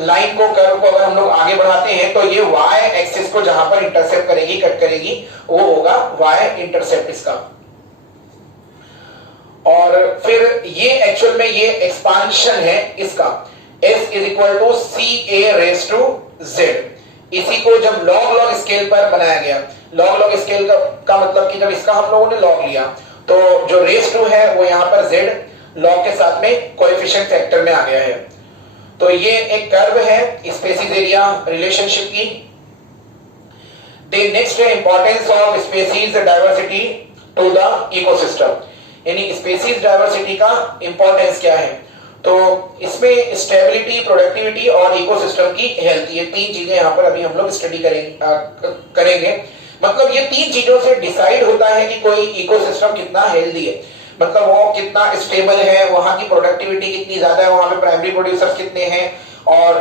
लाइन को कर्व को अगर हम लोग आगे बढ़ाते हैं तो ये वाई एक्सिस को जहां पर इंटरसेप्ट करेगी, कट करेगी, वो होगा वाई इंटरसेप्ट इसका। और फिर ये एक्चुअल में ये एक्सपांशन है इसका, S is equal to C A raise to Z. इसी को जब लॉग स्केल पर बनाया गया, लॉग स्केल का मतलब कि जब इसका हम लोगों ने लॉग लिया तो जो रेस टू है वो यहाँ पर z लॉग के साथ में कोएफिशिएंट फैक्टर में आ गया है। तो ये एक कर्व है स्पेसीज एरिया रिलेशनशिप की। नेक्स्ट है importance of species diversity to the ecosystem, यानी स्पेसीज डाइवर्सिटी का इंपॉर्टेंस क्या है। तो इसमें स्टेबिलिटी, प्रोडक्टिविटी और इकोसिस्टम की हेल्थ, ये तीन चीजें यहाँ पर अभी हम लोग स्टडी करेंगे। मतलब ये तीन चीजों से डिसाइड होता है कि कोई इकोसिस्टम कितना हेल्दी है, मतलब वो कितना स्टेबल है, वहां की प्रोडक्टिविटी कितनी ज्यादा है, वहां पे प्राइमरी प्रोड्यूसर्स कितने हैं, और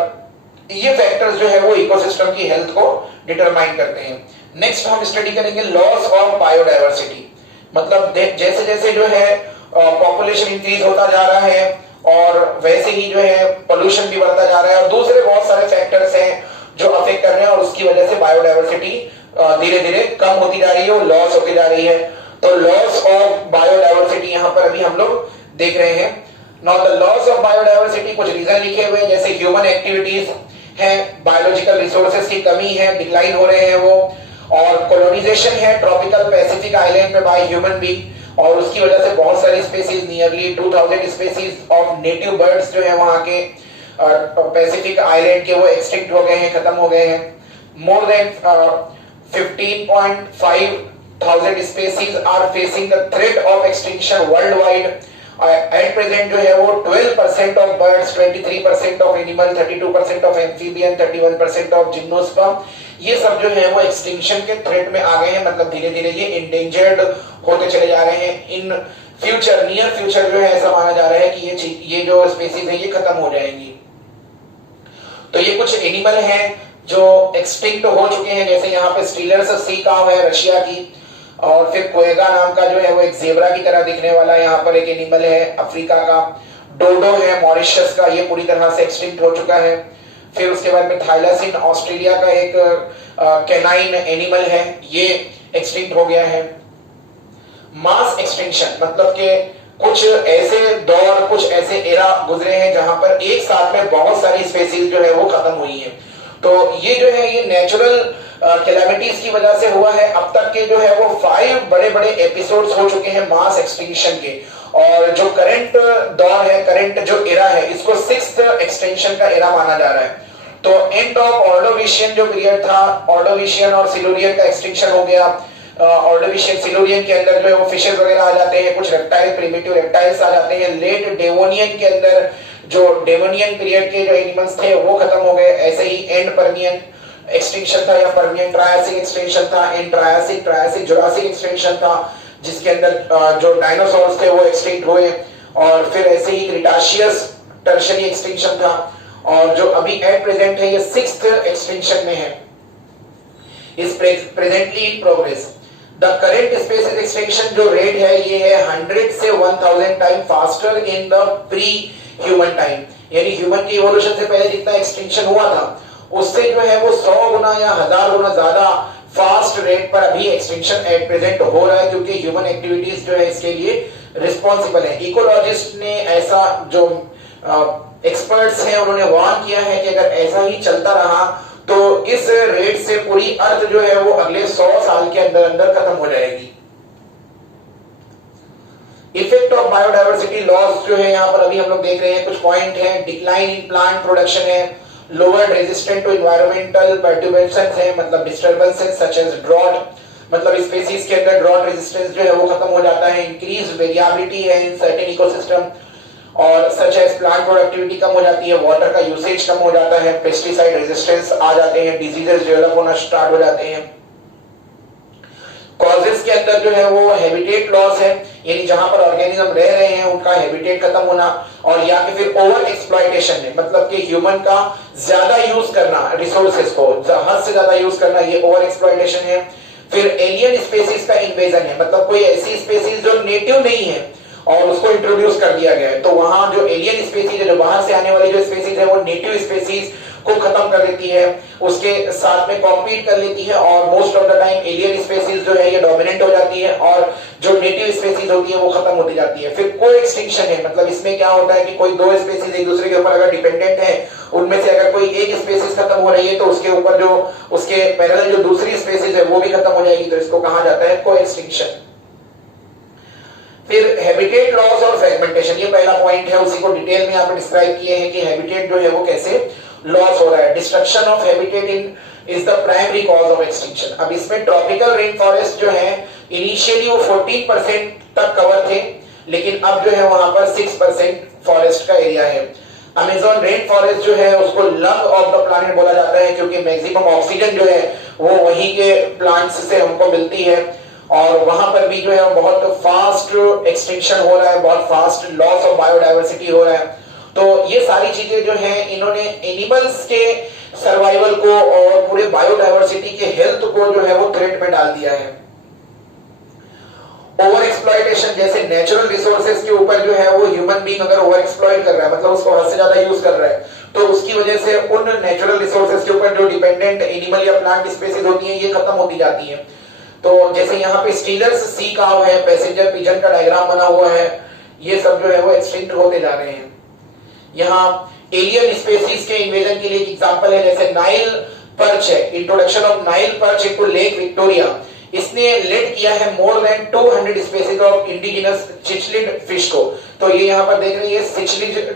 ये फैक्टर्स जो है वो इकोसिस्टम की हेल्थ को डिटरमाइन करते हैं। नेक्स्ट हम स्टडी करेंगे लॉस ऑफ बायोडाइवर्सिटी, मतलब जैसे जैसे जो है पॉपुलेशन इंक्रीज होता जा रहा है और वैसे ही जो है पोल्यूशन भी बढ़ता जा रहा है और दूसरे बहुत सारे फैक्टर्स हैं जो अफेक्ट कर रहे हैं, और उसकी वजह से बायोडाइवर्सिटी धीरे धीरे कम होती जा रही है, लॉस होती जा रही है। तो लॉस ऑफ बायोडाइवर्सिटी यहाँ पर अभी हम लोग देख रहे हैं। Now the loss of biodiversity, कुछ रीजन लिखे हुए हैं जैसे ह्यूमन एक्टिविटीज है, बायोलॉजिकल रिसोर्सेज की कमी है, डिक्लाइन हो रहे हैं वो, और कोलोनाइजेशन है ट्रॉपिकल पैसिफिक आइलैंड में बाय ह्यूमन बीइंग, और उसकी वजह से बहुत सारी species, nearly 2000 species of native birds जो है वहां के पैसिफिक आइलैंड के वो एक्सटिंक्ट हो गए हैं, खत्म हो गए हैं। More than 15.5 thousand species are facing the threat of extinction worldwide. At present जो है वो 12% of birds, 23% of animal, 32% of amphibian, 31% of gymnosperm, ये सब जो है वो एक्सटिंक्शन के थ्रेट में आ गए हैं, मतलब धीरे धीरे ये इंडेंजर्ड होते चले जा रहे हैं। इन फ्यूचर, नियर फ्यूचर जो है ऐसा माना जा रहा है कि ये जो स्पीसीज है ये खत्म हो जाएंगी। तो ये कुछ एनिमल हैं जो एक्सटिंक्ट हो चुके हैं, जैसे यहाँ पे स्टीलर्स सी काव है रशिया की, और फिर कोएगा नाम का जो है वो एक जेब्रा की तरह दिखने वाला यहाँ पर एक एनिमल है अफ्रीका का। डोडो है मॉरिशस का, ये पूरी तरह से एक्सटिंक्ट हो चुका है। फिर उसके बाद में थाइलासिन ऑस्ट्रेलिया का एक कैनाइन एनिमल है, ये एक्सटिंक्ट हो गया है। मास एक्सटिंक्शन मतलब कि कुछ ऐसे दौर, कुछ ऐसे एरा गुजरे हैं जहां पर एक साथ में बहुत सारी स्पेसीज जो है वो खत्म हुई हैं। तो ये जो है ये नेचुरल कैलामिटीज की वजह से हुआ है। अब तक के जो है वो 5 बड़े बड़े एपिसोड्स हो चुके हैं मास एक्सटिंक्शन के, और जो करंट दौर है, करंट जो एरा है, इसको 6th एक्सटेंशन का एरा माना जा रहा है। तो एंड ऑफ ऑर्डोविशियन जो पीरियड था, ऑर्डोविशियन और सिल्यूरियन का एक्सटिंक्शन हो गया। ऑर्डोविशियन सिल्यूरियन के अंदर जो है वो फिशेस वगैरह आ जाते हैं, कुछ रेप्टाइल प्रिमिटिव रेप्टाइल्स आ जाते हैं। लेट डेवोनियन के अंदर जो डेवोनियन पीरियड के जो एनिमल्स थे वो खत्म हो गए। ऐसे ही एंड पर्मियन एक्सटिंक्शन था या पर्मियन ट्रायसिक एक्सटिंक्शन था, एंड ट्रायसिक जुरासिक एक्सटिंक्शन था जिसके अंदर जो डायनासोर्स थे वो एक्सटिंक्ट हुए। और फिर ऐसे ही क्रिटाशियस टर्शियरी एक्सटिंक्शन था, और जो अभी एट प्रेजेंट है ये 6th एक्सटिंक्शन में है, is presently in progress. The current species extinction जो रेट है ये है 100 से 1000 time faster in the pre human time, यानी ह्यूमन की इवोल्यूशन से पहले जितना एक्सटिंक्शन हुआ था उससे जो है वो 100 गुना या 1000 गुना ज्यादा फास्ट रेट पर अभी एक्सटिंक्शन एट प्रेजेंट हो रहा है, क्योंकि ह्यूमन एक्टिविटीज जो है इसके लिए रिस्पॉन्सिबल है। इकोलॉजिस्ट ने ऐसा, जो एक्सपर्ट्स हैं उन्होंने वार्न किया है कि अगर ऐसा ही चलता रहा तो इस रेट से पूरी अर्थ जो है वो अगले 100 साल के अंदर अंदर खत्म हो जाएगी। इफेक्ट ऑफ बायोडायवर्सिटी लॉस जो है यहाँ पर अभी हम लोग देख रहे हैं, कुछ पॉइंट है। डिक्लाइन इन प्लांट प्रोडक्शन है, लोअर रेजिस्टेंट टू एनवायरमेंटल पर्टर्बेशंस है, मतलब डिस्टर्बेंसेस सच एज ड्रॉट, मतलब स्पीशीज के अंदर ड्रॉट रेजिस्टेंस जो है वो खत्म हो जाता है। इंक्रीज वेरिएबिलिटी है इन सर्टेन इकोसिस्टम, और सच एज प्लांट प्रोडक्टिविटी कम हो जाती है, वाटर का यूसेज कम हो जाता है, पेस्टिसाइड रेजिस्टेंस आ जाते हैं, डिजीजेस डेवलप होना स्टार्ट हो जाते हैं। कॉजेस के अंदर जो है वो हैबिटेट लॉस है, यानी जहां पर ऑर्गेनिज्म रह रहे हैं उनका हैबिटेट खत्म होना, और या फिर ओवर एक्सप्लॉइटेशन है, मतलब कि ह्यूमन का ज्यादा यूज करना रिसोर्सेज को, हद से ज्यादा यूज करना, ये ओवर एक्सप्लॉइटेशन है। फिर एलियन स्पीशीज का इन्वेजन है, मतलब कोई ऐसी स्पीशीज जो नेटिव नहीं है और उसको इंट्रोड्यूस कर दिया गया है, तो वहां जो एलियन स्पीशीज है, जो बाहर से आने वाली जो स्पीशीज है वो नेटिव स्पीशीज को खत्म कर देती है, उसके साथ में कॉम्पीट कर लेती है, और most of the time alien species जो है ये डोमिनेंट हो जाती है और जो नेटिव स्पीशीज होती है वो खत्म होती जाती है। फिर को एक्सटिंक्शन है, मतलब इसमें क्या होता है कि कोई दो स्पीशीज एक दूसरे के ऊपर अगर डिपेंडेंट है, उनमें से अगर कोई एक स्पीशीज खत्म हो रही है तो उसके ऊपर जो उसके पैरेलल जो दूसरी स्पीशीज है वो भी खत्म हो जाएगी, तो इसको कहा जाता है को एक्सटिंक्शन। फिर हैबिटेट लॉस और फ्रेगमेंटेशन, ये पहला पॉइंट है, उसी को डिटेल में यहाँ पे डिस्क्राइब किए हैं कि हैबिटेट जो है वो कैसे लॉस हो रहा है। Destruction of habitat in is the primary cause of extinction. अब इसमें ट्रॉपिकल रेन फॉरेस्ट जो है इनिशियली वो 14% तक कवर थे, लेकिन अब जो है वहां पर 6% फॉरेस्ट का एरिया है। अमेज़न रेन फॉरेस्ट जो है उसको लंग ऑफ द प्लैनेट बोला जाता है, क्योंकि मैक्सिमम ऑक्सीजन जो है वो वहीं के प्लांट्स से हमको मिलती है, और वहां पर भी जो है बहुत फास्ट एक्सटिंक्शन हो रहा है, बहुत फास्ट लॉस ऑफ बायोडायवर्सिटी हो रहा है। तो ये सारी चीजें जो हैं इन्होंने एनिमल्स के सर्वाइवल को और पूरे बायोडायवर्सिटी के हेल्थ को जो है वो थ्रेट में डाल दिया है। ओवर एक्सप्लॉइटेशन, जैसे नेचुरल रिसोर्सेज के ऊपर जो है वो ह्यूमन बीइंग अगर ओवर एक्सप्लॉइट कर रहा है, मतलब उसको हद से ज्यादा यूज कर रहा है, तो उसकी वजह से उन नेचुरल रिसोर्सेज के ऊपर जो डिपेंडेंट एनिमल या प्लांट स्पीशीज होती है ये खत्म होती जाती है। तो जैसे यहाँ पे स्टीलर्स सी काव है, पैसेंजर पिजन का डायग्राम बना हुआ है, ये सब जो है वो एक्सटिंक्ट होते जा रहे हैं। यहाँ एलियन स्पीशीज के इन्वेजन के लिए एग्जांपल है, जैसे नाइल पर्च है, introduction of Nile perch into Lake Victoria, इसने लेड किया है more than 200 species of indigenous cichlid fish को। तो ये यहाँ पर देख रहे हैं,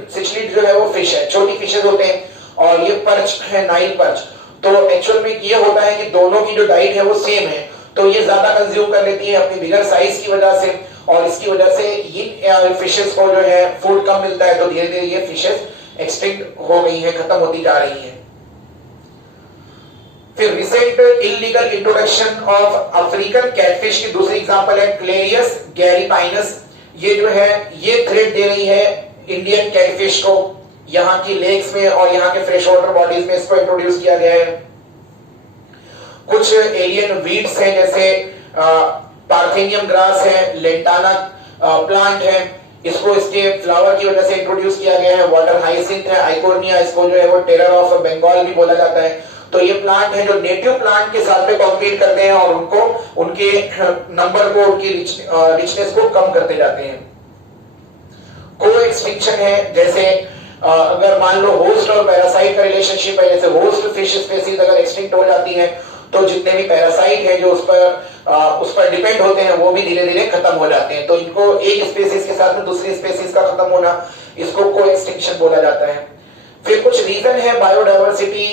चिचलिड जो है वो फिश है, छोटी फिशेज होते हैं, और ये पर्च है नाइल पर्च। तो एक्चुअल में ये होता है कि दोनों की जो डाइट है वो सेम है, तो ये ज्यादा कंज्यूम कर लेती है अपनी बिगर साइज की वजह से, और इसकी वजह से इन फिशेस को जो है फूड कम मिलता है, तो धीरे धीरे ये फिशेस एक्सटिंक्ट हो गई है, खत्म होती जा रही है। फिर recent illegal introduction of African catfish की दूसरी एग्जांपल है क्लेरियस गैरीपाइनस। ये जो है ये थ्रेट दे रही है इंडियन कैटफिश को, यहाँ की लेक्स में और यहाँ के फ्रेश वाटर बॉडीज में इसको इंट्रोड्यूस किया गया है। कुछ एलियन वीड्स हैं, जैसे पार्थेनियम ग्रास है, लेंटाना प्लांट है, इसको इसके फ्लावर की वजह से इंट्रोड्यूस किया गया है। वाटर हाइसिंथ है, आइकोर्निया, इसको जो है वो टेरर ऑफ बंगाल भी बोला जाता है। तो ये प्लांट है जो नेटिव प्लांट के साथ में कॉम्पीट करते हैं और उनको उनके नंबर को, उनकी रिचनेस को कम करते जाते हैं। को एक्सटिंक्शन है, जैसे अगर मान लो होस्ट और पैरासाइट का रिलेशनशिप है, जैसे होस्ट फिश स्पीशीज अगर एक्सटिंक्ट हो जाती है तो जितने भी पैरासाइट है जो उस पर डिपेंड होते हैं वो भी धीरे धीरे खत्म हो जाते हैं। तो इनको एक स्पीशीज के साथ में दूसरी स्पीशीज का खत्म होना, इसको को एक्सटिंक्शन बोला जाता है। फिर कुछ रीजन है biodiversity,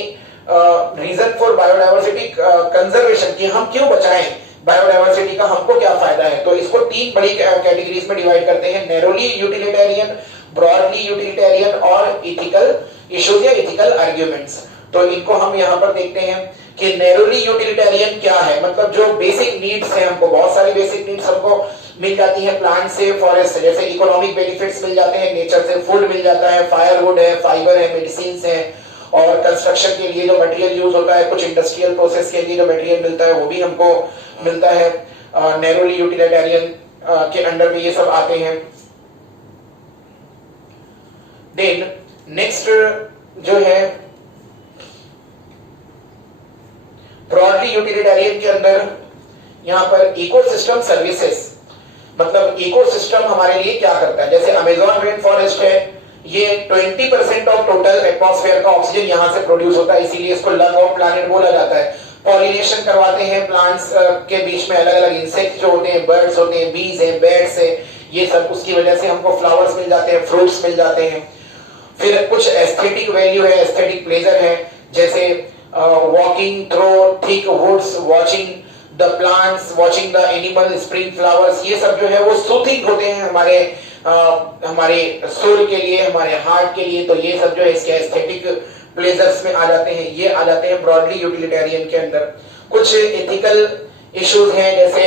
region for biodiversity conservation, कि हम क्यों बचाएं बायोडायवर्सिटी का हमको क्या फायदा है। तो इसको तीन बड़ी कैटेगरीज में डिवाइड करते हैं, नैरोली यूटिलिटेरियन, ब्रॉडली यूटिलिटेरियन और इथिकल इश्यूज या इथिकल आर्ग्यूमेंट्स। तो इनको हम यहाँ पर देखते हैं कि नैरोली यूटिलिटेरियन क्या है, मतलब जो बेसिक नीड्स हैं, हमको बहुत सारी बेसिक नीड्स हमको मिल जाती है प्लांट से, फॉरेस्ट से, जैसे इकोनॉमिक बेनिफिट्स मिल जाते हैं नेचर से, फूड मिल जाता है, फायरवुड है, फाइबर है, मेडिसिन है, और कंस्ट्रक्शन के लिए जो मटेरियल यूज होता है, कुछ इंडस्ट्रियल प्रोसेस के लिए जो मटेरियल मिलता है वो भी हमको मिलता है। नैरोली यूटिलिटेरियन के अंडर में ये सब आते हैं। देन नेक्स्ट जो है ब्रॉडली यूटिलिटेरियन के अंदर यहाँ पर इकोसिस्टम सर्विसेज, मतलब इकोसिस्टम हमारे लिए क्या करता है, जैसे अमेज़न रेन फॉरेस्ट है, ये 20% ऑफ टोटल एटमॉस्फेयर का ऑक्सीजन यहाँ से प्रोड्यूस होता है, इसीलिए इसको लंग ऑफ प्लैनेट बोला जाता है। पॉलिनेशन करवाते हैं प्लांट्स के बीच में, अलग अलग इंसेक्ट जो होते हैं, बर्ड्स होते हैं, बीज है, बैट्स है, ये सब, उसकी वजह से हमको फ्लावर्स मिल जाते हैं, फ्रूट्स मिल जाते हैं। फिर कुछ एस्थेटिक वैल्यू है, एस्थेटिक प्लेजर है, जैसे walking through thick woods, watching the plants, watching the animal, spring flowers, ये सब जो है वो सूथिंग होते हैं हमारे सोल के लिए, हमारे हार्ट के लिए। तो ये सब जो है इसके एस्थेटिक प्लेजर्स में आ जाते हैं, ये आ जाते हैं ब्रॉडली यूटिलिटेरियन के अंदर। कुछ एथिकल इश्यूज हैं, जैसे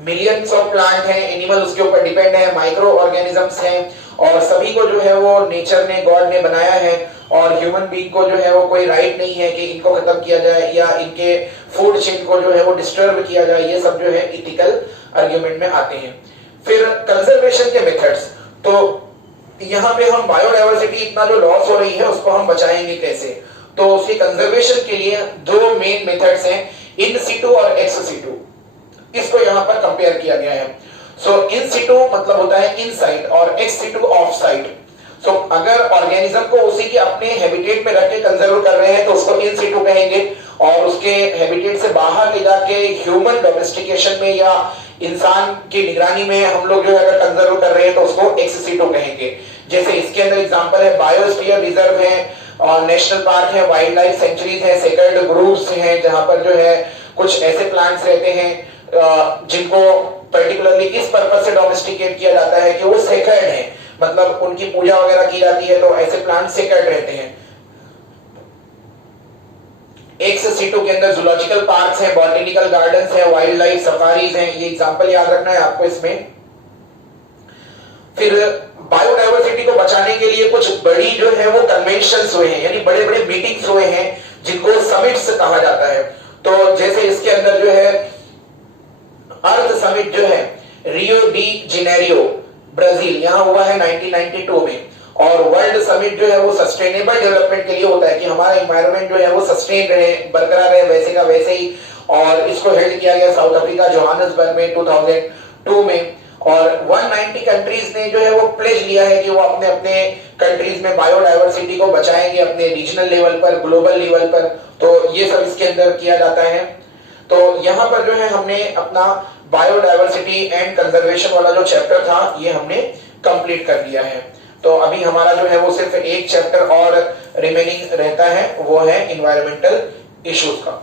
मिलियंस ऑफ प्लांट हैं, एनिमल उसके ऊपर डिपेंड है, माइक्रो ऑर्गेनिजम्स हैं, और सभी को जो है वो नेचर ने, गॉड ने बनाया है, और ह्यूमन बीइंग को जो है वो कोई राइट नहीं है कि इनको खत्म किया जाए या इनके फूड चेन को जो है वो डिस्टर्ब किया जाए। ये सब जो है इथिकल आर्ग्यूमेंट में आते हैं। फिर कंजर्वेशन के मेथड्स, तो यहाँ पे हम बायोडायवर्सिटी इतना जो लॉस हो रही है उसको हम बचाएंगे कैसे, तो उसके कंजर्वेशन के लिए दो मेन मेथड्स हैं, इन सिटू और एक्स सिटू। इसको यहाँ पर कंपेयर किया गया है। सो इन सिटू मतलब होता है इनसाइड और एक्स सिटू ऑफ साइड। सो अगर ऑर्गेनिज्म को उसी के अपने हैबिटेट में रख के कंजर्व कर रहे हैं तो उसको इन सिटू कहेंगे, और उसके हैबिटेट से बाहर ले जाके ह्यूमन डोमेस्टिकेशन में या इंसान की निगरानी में हम लोग जो है अगर कंजर्व कर रहे हैं तो उसको एक्स सिटू कहेंगे। जैसे इसके अंदर एग्जांपल है बायोस्फीयर रिजर्व है, और नेशनल पार्क है, वाइल्ड लाइफ सेंचुरीज है, सेक्रेड ग्रुप्स हैं, जहां पर जो है कुछ ऐसे प्लांट्स रहते हैं जिनको पर्टिकुलरली इस पर्पस से डोमेस्टिकेट किया जाता है कि वो सेक्रेड हैं, मतलब उनकी पूजा वगैरह की जाती है, तो ऐसे प्लांट सेक्रेड रहते हैं। एक्स सिटू के अंदर जूलॉजिकल पार्क्स हैं, बॉटनिकल गार्डन्स हैं, वाइल्ड लाइफ सफारीज हैं, ये एग्जांपल याद रखना है आपको इसमें। फिर बायोडायवर्सिटी को बचाने के लिए कुछ बड़ी जो है वो कन्वेंशंस हुए हैं, यानी बड़े बड़े मीटिंग्स हुए हैं जिनको समिट्स कहा जाता है। तो जैसे इसके अंदर जो है अर्थ समिट जो है रियो डी जेनेरियो ब्राजील, यहां हुआ है 1992 में, और वर्ल्ड समिट जो है वो सस्टेनेबल डेवलपमेंट के लिए होता है कि हमारा एनवायरनमेंट जो है वो सस्टेन रहे, बरकरार रहे वैसे का वैसे ही, और इसको हेल्ड किया गया साउथ अफ्रीका जोहान्सबर्ग में 2002 में। और 190 कंट्रीज ने जो है वो प्लेज लिया है कि वो अपने अपने कंट्रीज में बायोडायवर्सिटी को बचाएंगे, अपने रीजनल लेवल पर, ग्लोबल लेवल पर। तो ये सब इसके अंदर किया जाता है। तो यहाँ पर जो है हमने अपना बायोडायवर्सिटी एंड कंजर्वेशन वाला जो चैप्टर था ये हमने कंप्लीट कर दिया है। तो अभी हमारा जो है वो सिर्फ एक चैप्टर और रिमेनिंग रहता है, वो है एनवायरमेंटल इश्यूज का।